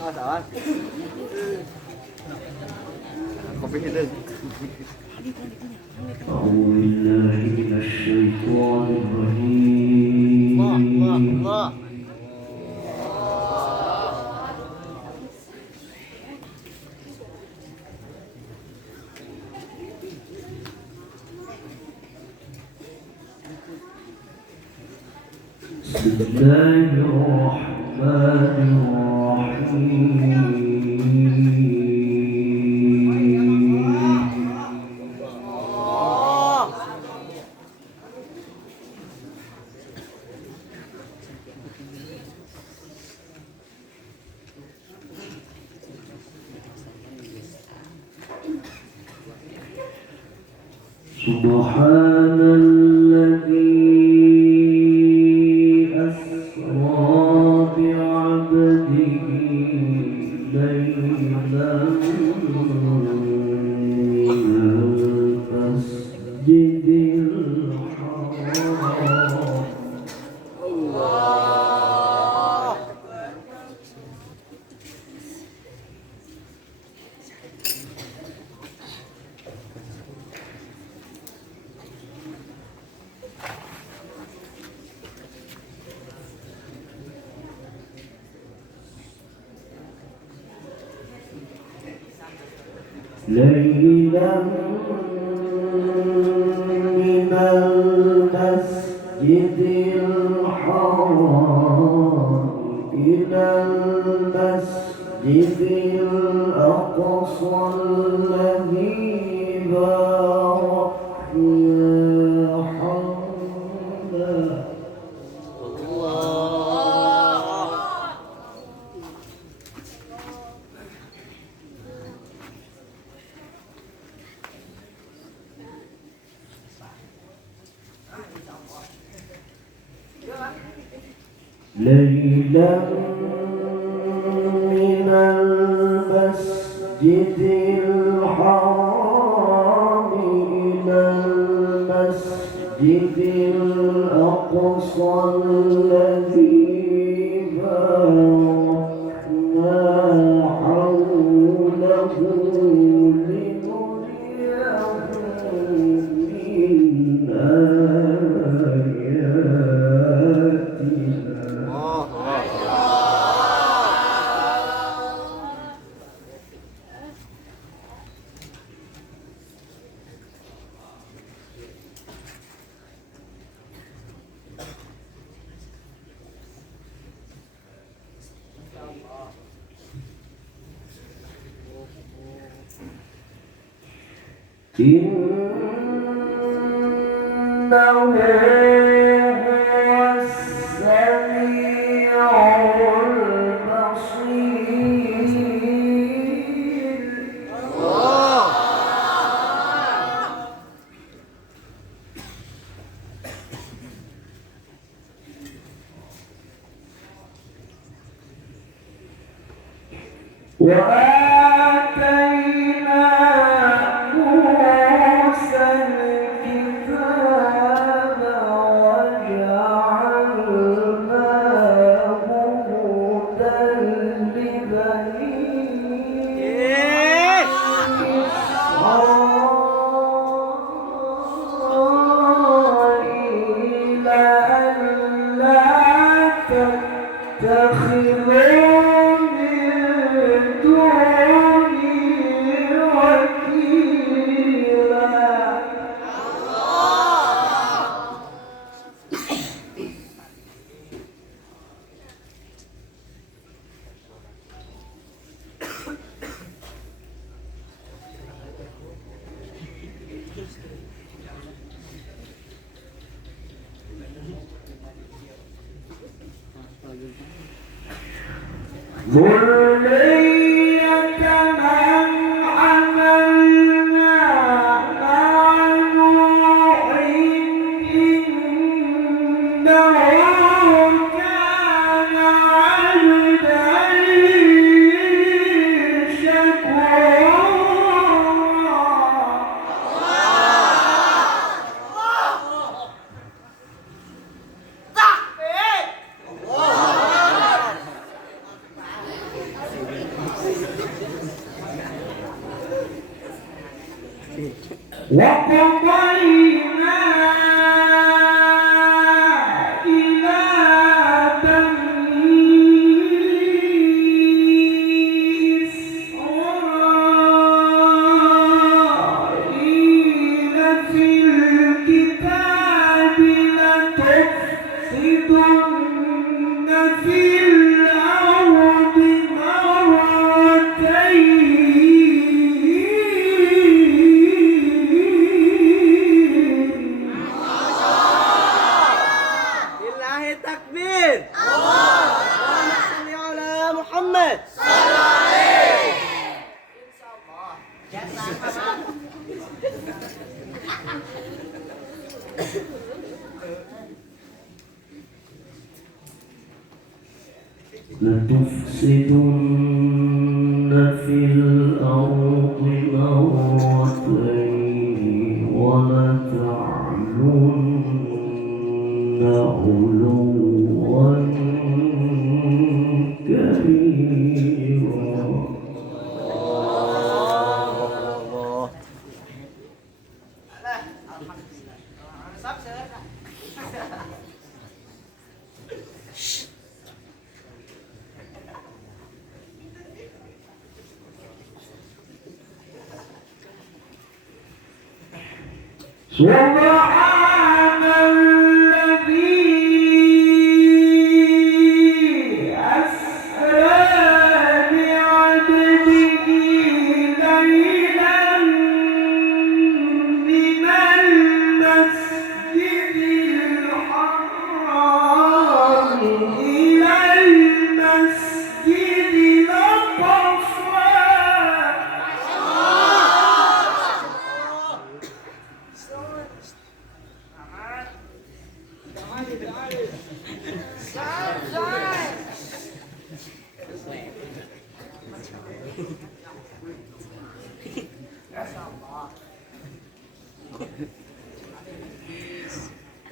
Salah. Kopi itu. أعوذ بالله من الشيطان الرجيم بسم الله الرحمن الرحيم سبحان الذي أسرى بعبده ليلا من المسجد الحرام ليلا من المسجد الحرام إلى المسجد الأقصى الذي باركنا حوله ليلا من المسجد الحرام إلى المسجد الأقصى الذي باركنا حوله لنريه من إنه هو السميع البصير وآتينا موسى الكتاب وجعلناه هدى لبني إسرائيل ألا تتخذوا ذرية من حملنا مع نوح إنه كان عبدا شكورا وقضينا إلى بني إسرائيل في الكتاب لتفسدن في الأرض مرتين. لله التكبير. اللهم صل على محمد. صلى عليه. لتفسدن في الأرض مرتين ولتعلن علوا كبيرا. سبحان الذي أسرى بعبده ليلا من المسجد الحرام إلى المسجد الأقصى.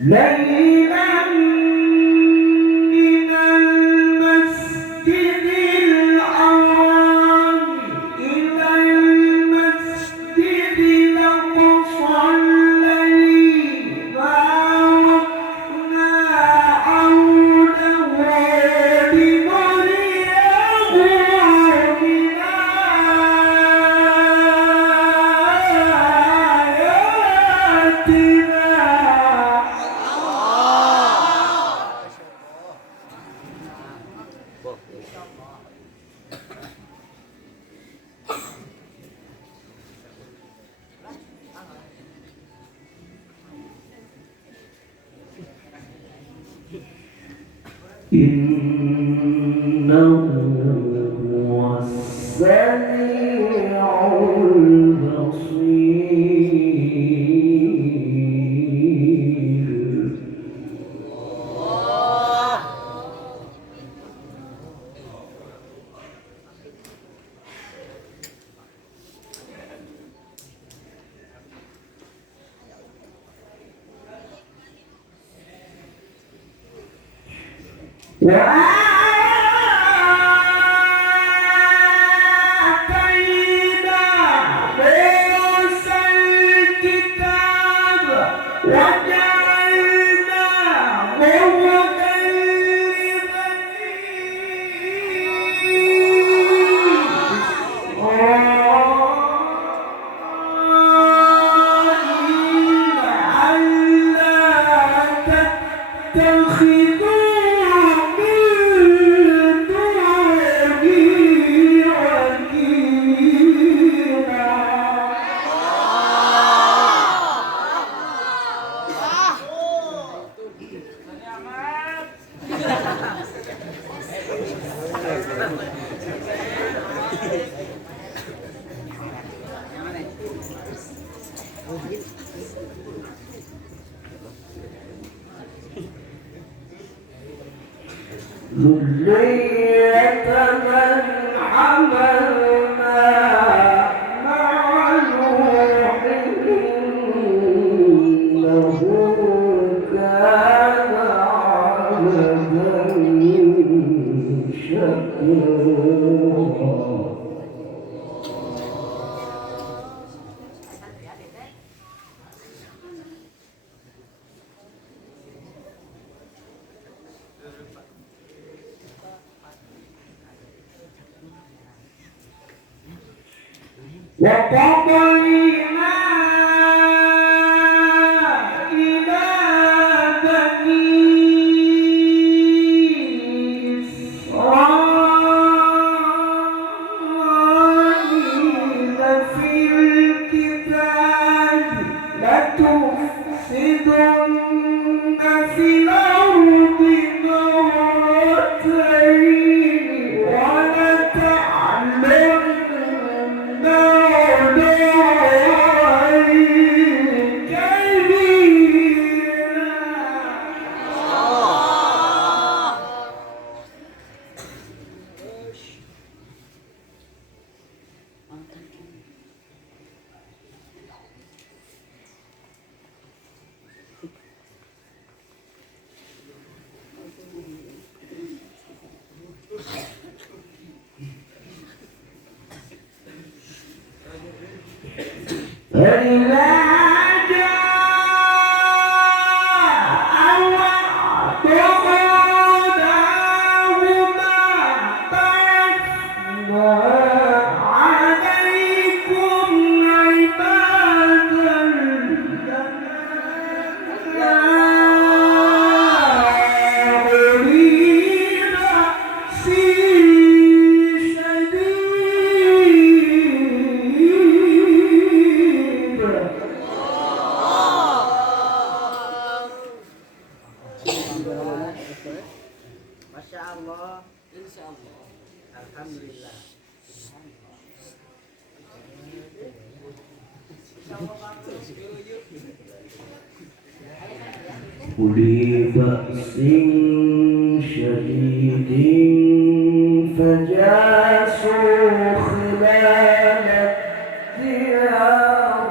ليلا من المسجد الحرام إلى المسجد الأقصى الذي باركنا حوله لنريه من آياتنا. إنه هو السميع البصير. وآتينا موسى الكتاب وجعلناه هدى ذرية من حملنا مع نوح إنه كان عبدا شكورا. وقضينا إلى بني إسرائيل في الكتاب لتفسدن في الأرض مرتين ولتعلن علوا كبيرا. فإذا جاء وعد أولاهما بعثنا عليكم عبادا لنا أولي بأس شديد. Masya Allah. Insya Allah. Alhamdulillah. أولي بأس شديد فجاسوا خلال الديار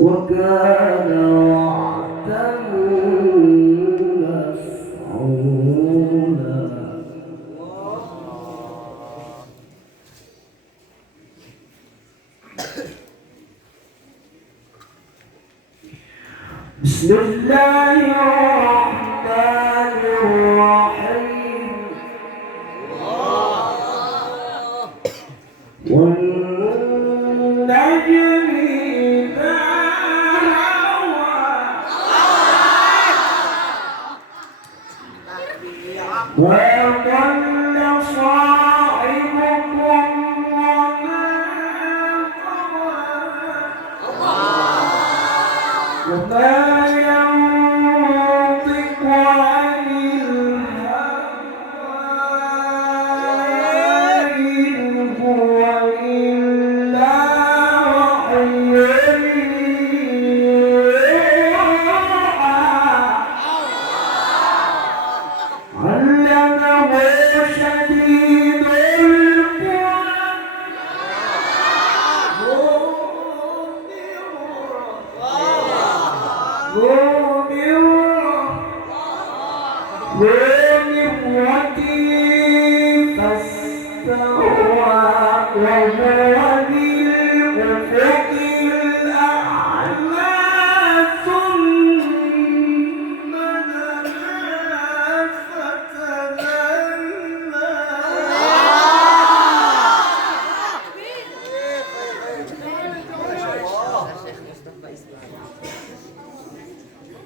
وكان وعدا مفعولا. بسم الله الرحمن الرحيم. والنجم إذا هوى وضل صاحبكم وما غوى وما ينطق عن الهوى إن هو إلا وحي يوحى. علمه شديد القوى ذو فاستوى وهو بالأفق الأعلى ثم دنا فتدلى.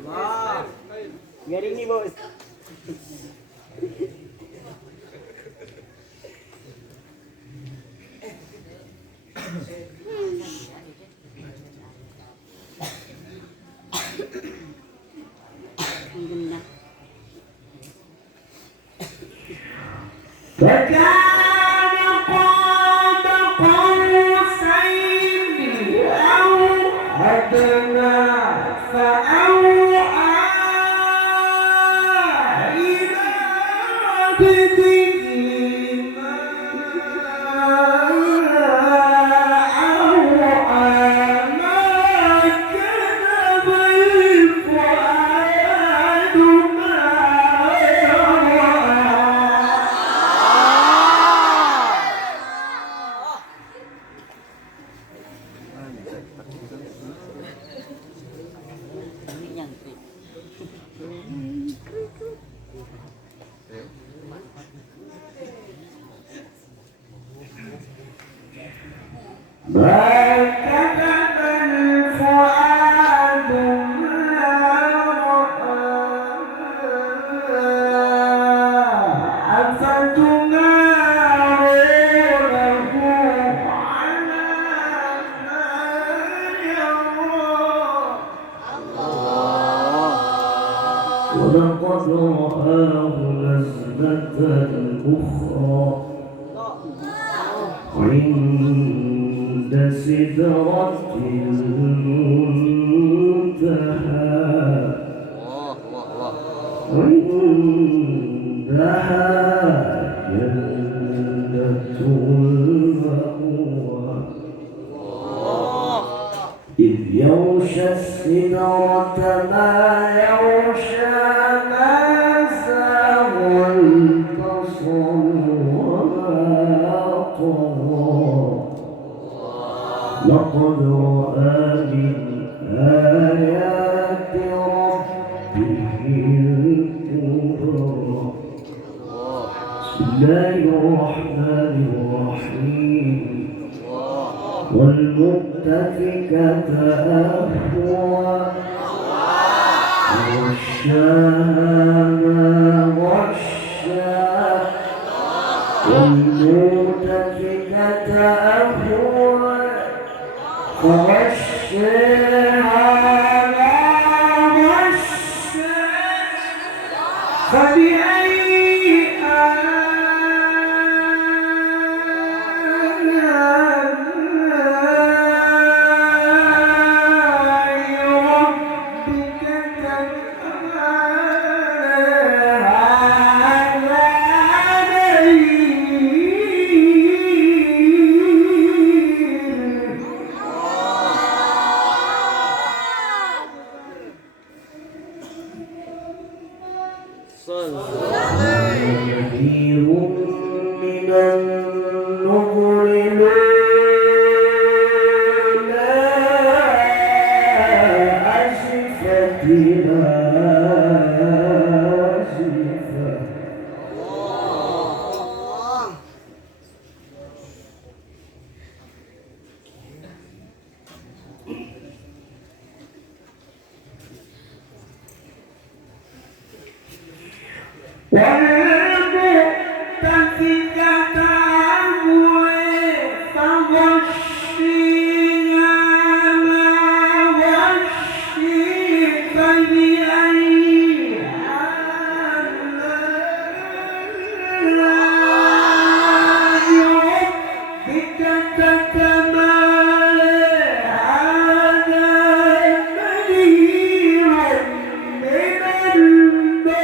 Allah. Garing nih bos. فكان قاب قوسين أو أدنى فأوحى إلى عبده ما أوحى. ما كذب الفؤاد ما رأى. ولقد رآه نزلة أخرى عند سدرة المنتهى عندها جنة المأوى إذ يغشى السدرة ما يغشى ما زاغ البصر وما طغى لقد رأى من آيات ربه الكبرى بسم الله الرحمن الرحيم والمؤتفكة أهوى وغشاها ما غشى والمؤتفكة أهوى وغشاها ما غشى فبأي نذير من النذر الأولى أزفت آزفة والمؤتفكة أهوى فغشيها ما غشي فبأي آلاء ربك تتمارى هذا نذير من النذر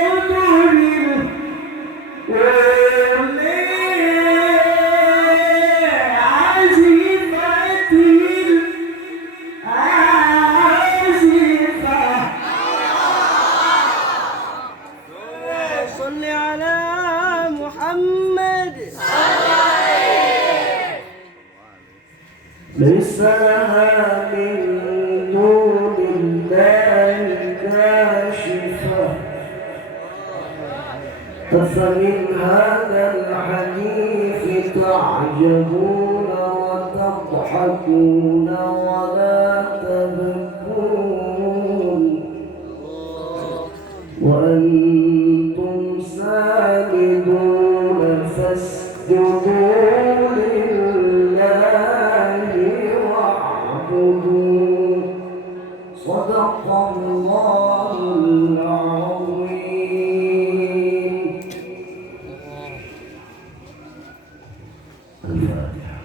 صل على محمد. ليس لها من دون الله كاشفة أفمن هذا الحديث تعجبون وتضحكون ولا تبكون وأنتم سامدون فاسجدوا لله واعبدوا صدق الله العظيم. الفاتحة.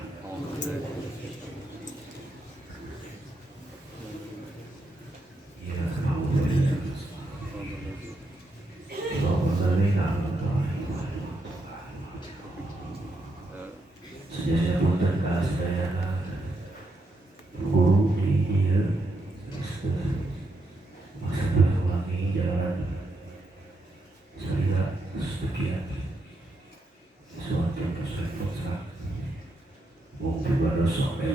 Sejak putar keasdayan guru dia masa ulangi jalan saya sekian suatu perspektif mau ibadah sampai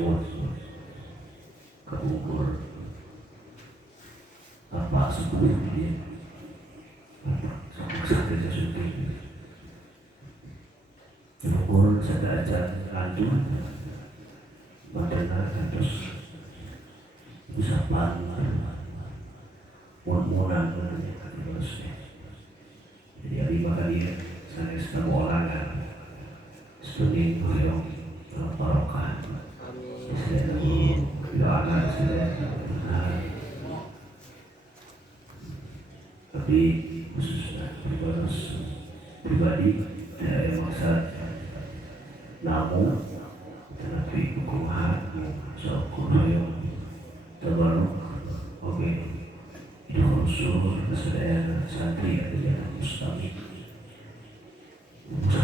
kabur apa sebelum dia sama saja sesuatu kabur saya ajar antum Matana terus usapan mudah-mudahan terus. Jadi hari makan dia saya sedang olahraga studi beliau barokah. Saya doakan saya tapi khususnya pribadi saya masa namu tetapi hukuman sokuroyo terbaru oke itu usul kesadaran santri ada jalan mustaqim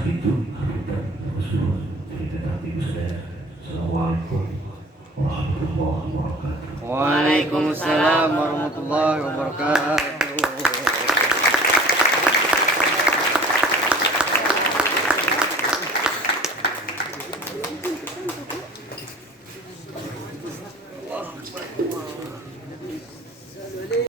itu kita usul jadi tetapi kesadaran. Assalamualaikum warahmatullahi wabarakatuh. Waalaikumsalam warahmatullahi wabarakatuh.